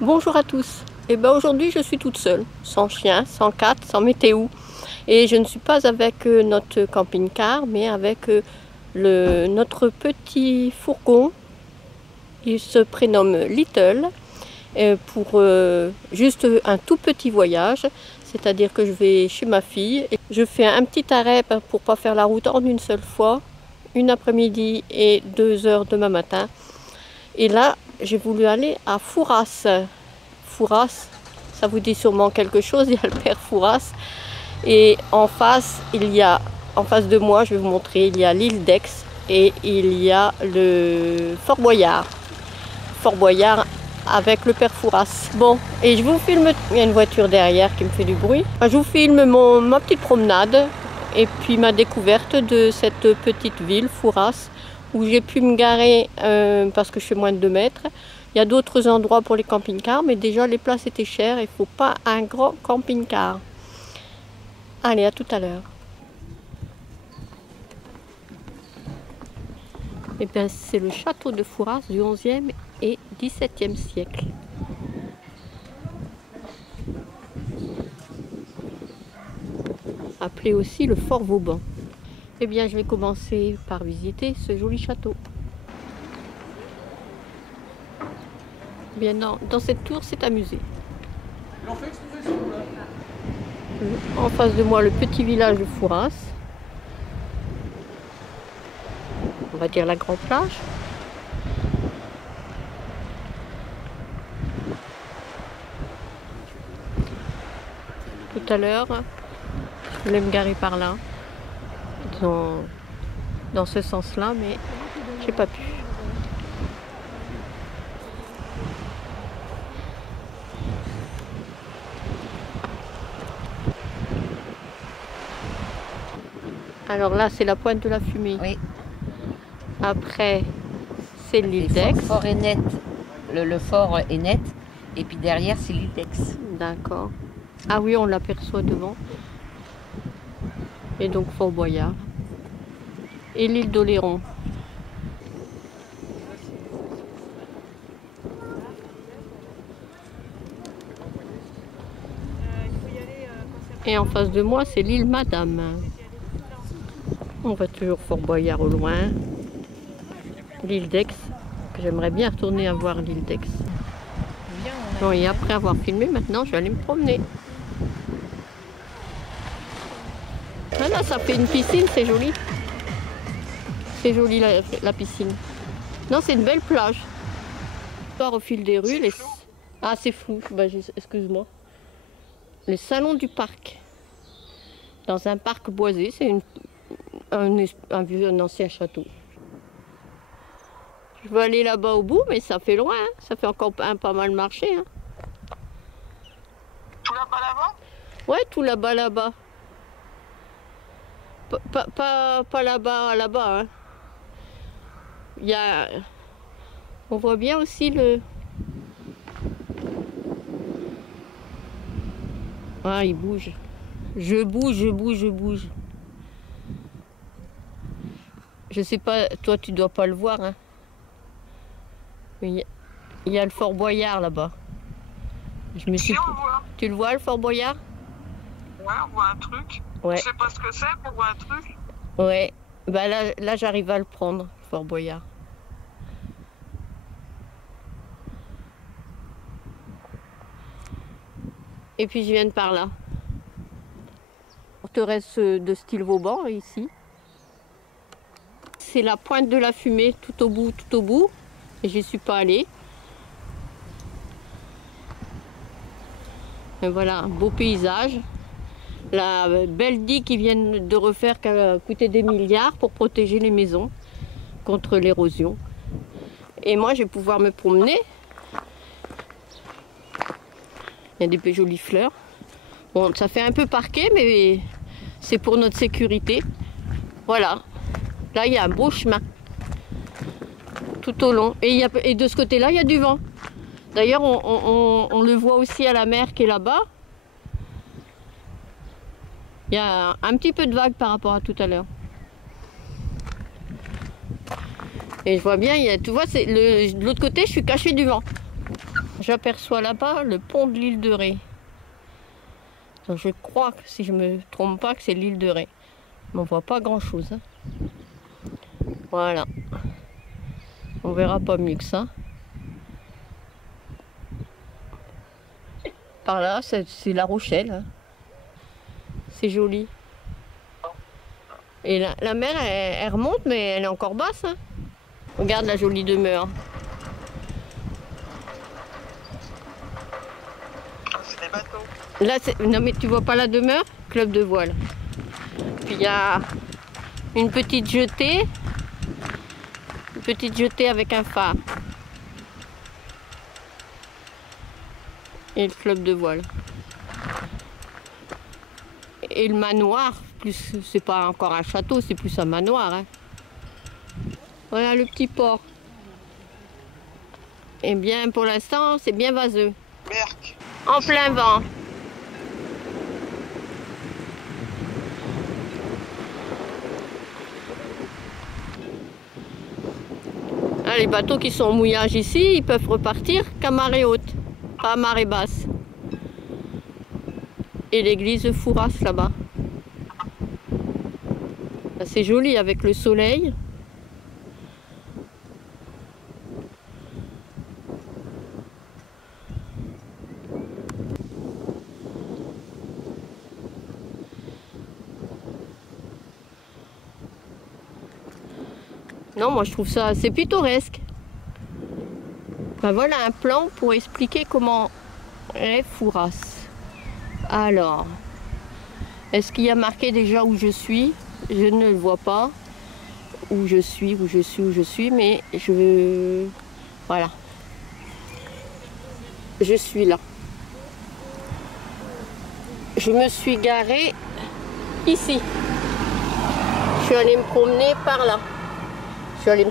Bonjour à tous. Et ben aujourd'hui je suis toute seule, sans chien, sans cat, sans météo. Et je ne suis pas avec notre camping-car, mais avec notre petit fourgon. Il se prénomme Little. Pour juste un tout petit voyage, c'est-à-dire que je vais chez ma fille. Je fais un petit arrêt pour ne pas faire la route en une seule fois, une après-midi et 2 heures demain matin. Et là, j'ai voulu aller à Fouras. Fouras, ça vous dit sûrement quelque chose, il y a le père Fouras. Et en face, en face de moi, je vais vous montrer, il y a l'île d'Aix et il y a le Fort Boyard. Fort Boyard avec le père Fouras. Bon, et je vous filme, il y a une voiture derrière qui me fait du bruit. Je vous filme ma petite promenade et puis ma découverte de cette petite ville, Fouras, où j'ai pu me garer parce que je fais moins de 2 mètres. Il y a d'autres endroits pour les camping-cars, mais déjà les places étaient chères, il ne faut pas un grand camping-car. Allez, à tout à l'heure. Et bien, c'est le château de Fouras du 11e et 17e siècle. Appelé aussi le Fort Vauban. Eh bien, je vais commencer par visiter ce joli château. Bien, dans cette tour, c'est un musée. En face de moi, le petit village de Fouras. On va dire la grande plage. Tout à l'heure, je voulais me garer par là, dans ce sens-là, mais j'ai pas pu. Alors là, c'est la pointe de la Fumée. Oui. Après, c'est l'île d'Aix. Fort est net. Le fort est net. Et puis derrière, c'est l'île d'Aix. D'accord. Ah oui, on l'aperçoit devant. Et donc Fort Boyard. Et l'île d'Oléron. Et en face de moi, c'est l'île Madame. On voit toujours Fort Boyard au loin. L'île d'Aix, que j'aimerais bien retourner à voir l'île d'Aix. Bon, et après avoir filmé, maintenant, je vais aller me promener. Ah là, ça fait une piscine, c'est joli. C'est joli la piscine. Non, c'est une belle plage. Au fil des rues, ah, c'est flou, bah, excuse-moi. Les salons du parc. Dans un parc boisé, c'est un ancien château. Je veux aller là-bas au bout, mais ça fait loin, hein. Ça fait encore pas mal marcher. Hein. Tout là-bas, là-bas? Ouais, tout là-bas, là-bas. Pas là-bas, là-bas. Hein. On voit bien aussi le... Ah, il bouge. Je bouge. Je sais pas, toi tu dois pas le voir. Hein. Il y a le Fort Boyard là-bas. Si, on le voit. Tu le vois, le Fort Boyard? Ouais, on voit un truc. Ouais. Je sais pas ce que c'est, mais on voit un truc. Ouais. Bah là j'arrive à le prendre, Fort Boyard. Et puis je viens de par là. Forteresse de style Vauban ici. C'est la pointe de la Fumée tout au bout. Et j'y suis pas allée. Et voilà, un beau paysage. La belle digue qu'ils viennent de refaire qui a coûté des milliards pour protéger les maisons contre l'érosion. Et moi, je vais pouvoir me promener. Il y a des jolies fleurs. Bon, ça fait un peu parquet, mais c'est pour notre sécurité. Voilà. Là, il y a un beau chemin. Tout au long. Et de ce côté-là, il y a du vent. D'ailleurs, on le voit aussi à la mer qui est là-bas. Il y a un petit peu de vague par rapport à tout à l'heure. Et je vois bien, tu vois, de l'autre côté, je suis cachée du vent. J'aperçois là-bas le pont de l'île de Ré. Donc je crois que, si je me trompe pas, que c'est l'île de Ré. Mais on voit pas grand-chose. Hein. Voilà. On verra pas mieux que ça. Par là, c'est La Rochelle. Hein. C'est joli. Et la mer, elle remonte, mais elle est encore basse. Hein. Regarde la jolie demeure. C'est des bateaux. Là, non mais tu vois pas la demeure? Club de voile. Puis il y a une petite jetée. Une petite jetée avec un phare. Et le club de voile. Et le manoir, plus c'est pas encore un château, c'est plus un manoir. Hein. Voilà le petit port. Et bien pour l'instant, c'est bien vaseux. Berck. En plein vent. Ah, les bateaux qui sont au mouillage ici, ils peuvent repartir qu'à marée haute, pas à marée basse. Et l'église de Fouras là-bas. C'est joli avec le soleil. Non, moi je trouve ça assez pittoresque. Ben voilà un plan pour expliquer comment est Fouras. Alors, est-ce qu'il y a marqué déjà où je suis? Je ne le vois pas. Où je suis, mais je... Voilà. Je suis là. Je me suis garée ici. Je suis allée me promener par là. Je suis allée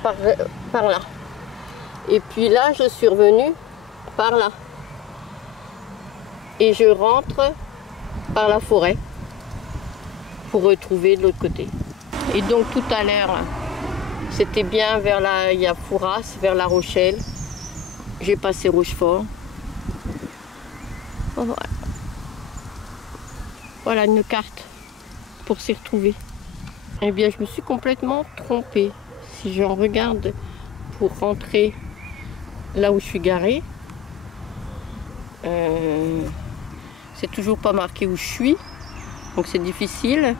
par là. Et puis là, je suis revenue par là. Et je rentre par la forêt pour retrouver de l'autre côté. Et donc tout à l'heure, c'était bien vers il y a Fouras, vers La Rochelle. J'ai passé Rochefort. Voilà une carte pour s'y retrouver. Eh bien, je me suis complètement trompée. Si j'en regarde pour rentrer là où je suis garée, c'est toujours pas marqué où je suis. Donc c'est difficile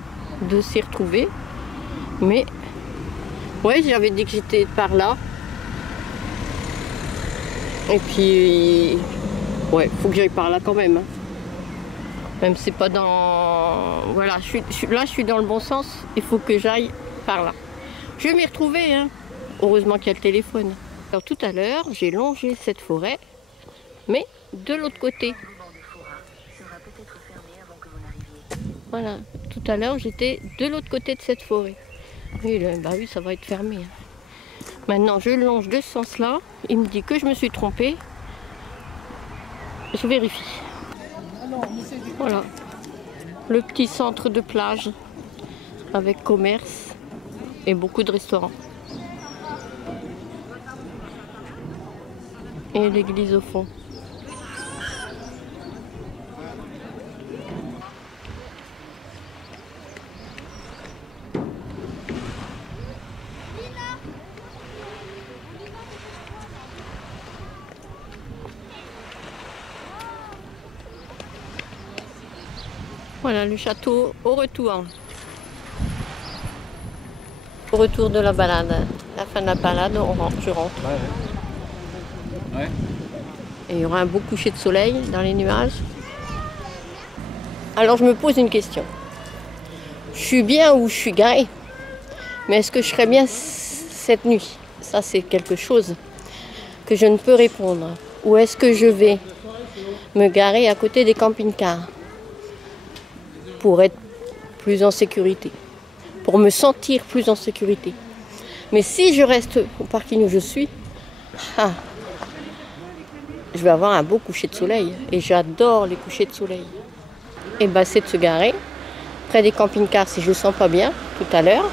de s'y retrouver. Mais ouais, j'avais dit que j'étais par là. Et puis ouais, faut que j'aille par là quand même. Hein. Même si c'est pas dans... Voilà, là je suis dans le bon sens. Il faut que j'aille par là. Je vais m'y retrouver. Hein. Heureusement qu'il y a le téléphone. Alors tout à l'heure, j'ai longé cette forêt, mais de l'autre côté. Voilà, tout à l'heure j'étais de l'autre côté de cette forêt. Oui, bah oui, ça va être fermé. Maintenant je longe de ce sens-là. Il me dit que je me suis trompée. Je vérifie. Voilà, le petit centre de plage avec commerce et beaucoup de restaurants. Et l'église au fond. Voilà le château au retour. Au retour de la balade. La fin de la balade, je rentre. Ouais. Et il y aura un beau coucher de soleil dans les nuages. Alors je me pose une question. Je suis bien où je suis garée. Mais est-ce que je serai bien cette nuit? Ça c'est quelque chose que je ne peux répondre. Ou est-ce que je vais me garer à côté des camping-cars? Pour être plus en sécurité, pour me sentir plus en sécurité. Mais si je reste au parking où je suis, je vais avoir un beau coucher de soleil. Et j'adore les couchers de soleil. Et ben c'est de se garer près des camping-cars si je ne sens pas bien tout à l'heure.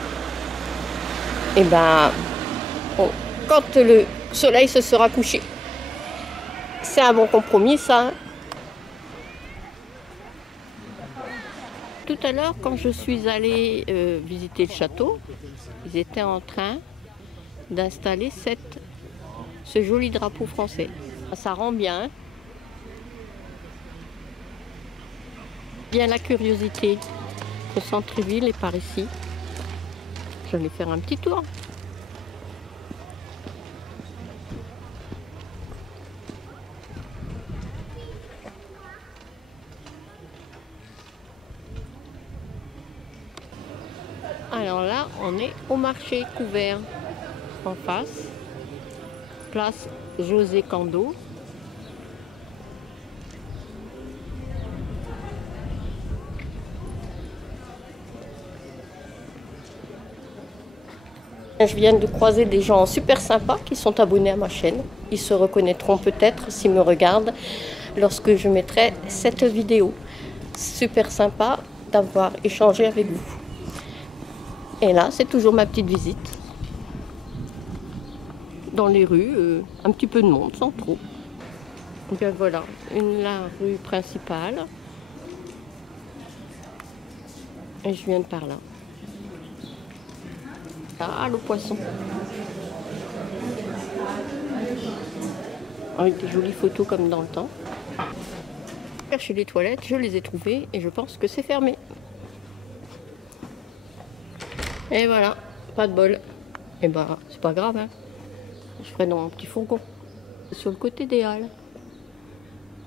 Et ben quand le soleil se sera couché, C'est un bon compromis, ça. Hein. Tout à l'heure, quand je suis allée visiter le château, ils étaient en train d'installer ce joli drapeau français. Ça rend bien. Hein. Bien la curiosité au centre-ville et par ici. Je vais faire un petit tour. Alors là, on est au marché couvert en face, place José Cando. Je viens de croiser des gens super sympas qui sont abonnés à ma chaîne. Ils se reconnaîtront peut-être s'ils me regardent lorsque je mettrai cette vidéo. Super sympa d'avoir échangé avec vous. Et là, c'est toujours ma petite visite. Dans les rues, un petit peu de monde, sans trop. Bien voilà, la rue principale. Et je viens de par là. Ah, le poisson. Avec des jolies photos comme dans le temps. Chercher les toilettes, je les ai trouvées et je pense que c'est fermé. Et voilà, pas de bol. Et bah, c'est pas grave, hein. Je ferai dans mon petit fourgon. Sur le côté des halles.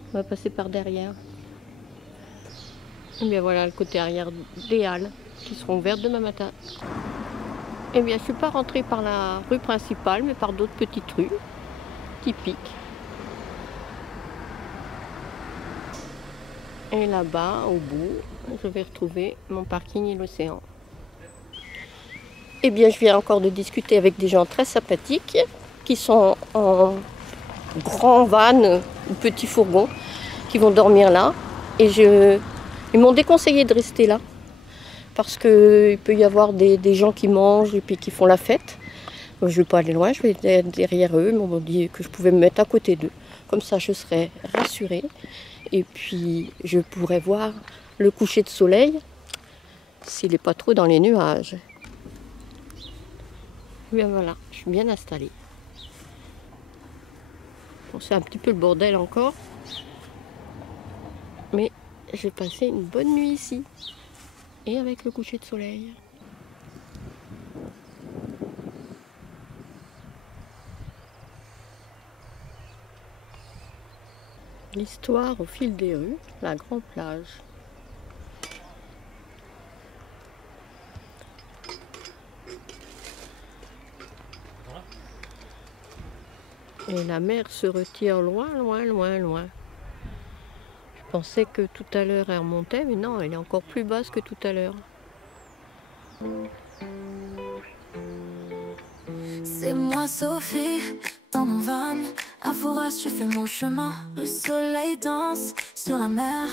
On va passer par derrière. Et bien voilà le côté arrière des halles qui seront ouvertes demain matin. Et bien je ne suis pas rentrée par la rue principale, mais par d'autres petites rues typiques. Et là-bas, au bout, je vais retrouver mon parking et l'océan. Eh bien, je viens encore de discuter avec des gens très sympathiques qui sont en grand van ou petit fourgon, qui vont dormir là. Et ils m'ont déconseillé de rester là parce qu'il peut y avoir des gens qui mangent et puis qui font la fête. Je ne vais pas aller loin, je vais être derrière eux. Ils m'ont dit que je pouvais me mettre à côté d'eux. Comme ça, je serais rassurée. Et puis, je pourrais voir le coucher de soleil s'il n'est pas trop dans les nuages. Bien voilà, je suis bien installée. Bon, c'est un petit peu le bordel encore. Mais j'ai passé une bonne nuit ici. Et avec le coucher de soleil. L'histoire au fil des rues, la grande plage. Et la mer se retire loin, loin, loin, loin. Je pensais que tout à l'heure elle remontait, mais non, elle est encore plus basse que tout à l'heure. C'est moi Sophie, dans mon van, à Fouras je fais mon chemin. Le soleil danse sur la mer,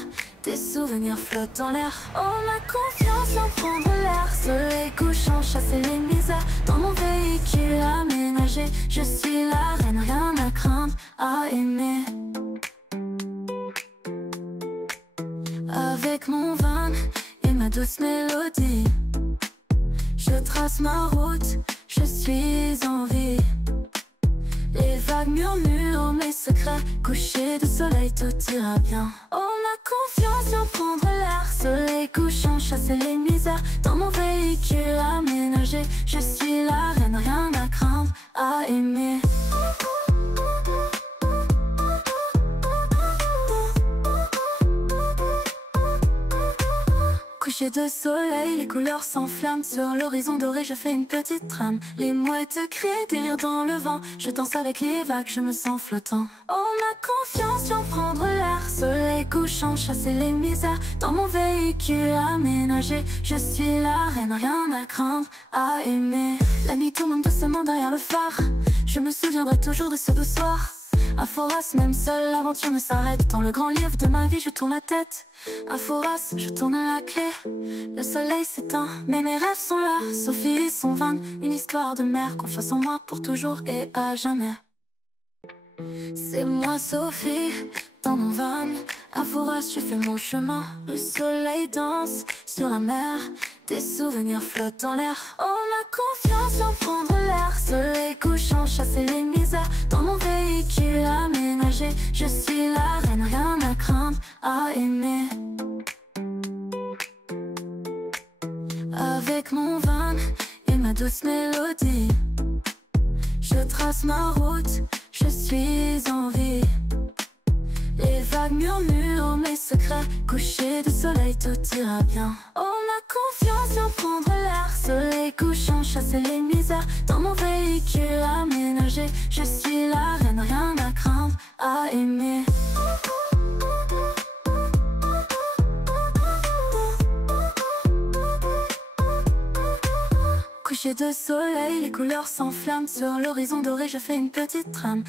des souvenirs flottent dans l'air. Oh ma confiance en prendre l'air, soleil couchant, chasser les misères. Dans mon véhicule aménagé, je suis la reine, rien à craindre, à aimer. Avec mon van et ma douce mélodie, je trace ma route, je suis en vie. Les vagues murmurent mes secrets, coucher de soleil, tout ira bien. Oh ma confiance en prendre l'air, soleil couchant, chasser les misères. Dans mon véhicule aménagé, je suis la reine, rien à craindre, à aimer. Coucher de soleil, les couleurs s'enflamment. Sur l'horizon doré, je fais une petite trame. Les mouettes crient, délire dans le vent. Je danse avec les vagues, je me sens flottant. Oh ma confiance, j'en prendre l'air. Soleil couchant, chasser les misères. Dans mon véhicule aménagé, je suis la reine, rien à craindre, à aimer. La nuit tourne doucement derrière le phare. Je me souviendrai toujours de ce beau soir. À Fouras, même seule, l'aventure ne s'arrête. Dans le grand livre de ma vie, je tourne la tête. À Fouras, je tourne la clé. Le soleil s'éteint, mais mes rêves sont là. Sophie et son van, une histoire de mer. Confiance en moi pour toujours et à jamais. C'est moi Sophie, dans mon van, à Fouras je fais mon chemin. Le soleil danse sur la mer, des souvenirs flottent dans l'air. Oh la confiance, sans prendre l'air. Soleil couchant, chasser les misères. Dans mon véhicule aménagé, je suis la reine, rien à craindre, à aimer. Avec mon van et ma douce mélodie, je trace ma route, je suis en vie. Les vagues murmurent mes secrets, coucher de soleil, tout ira bien. Oh la confiance, sans prendre l'air. Soleil couchant, chasser les misères. Dans mon véhicule aménagé, je suis la reine, rien à craindre, à aimer. Coucher de soleil, les couleurs s'enflamment. Sur l'horizon doré, je fais une petite trame.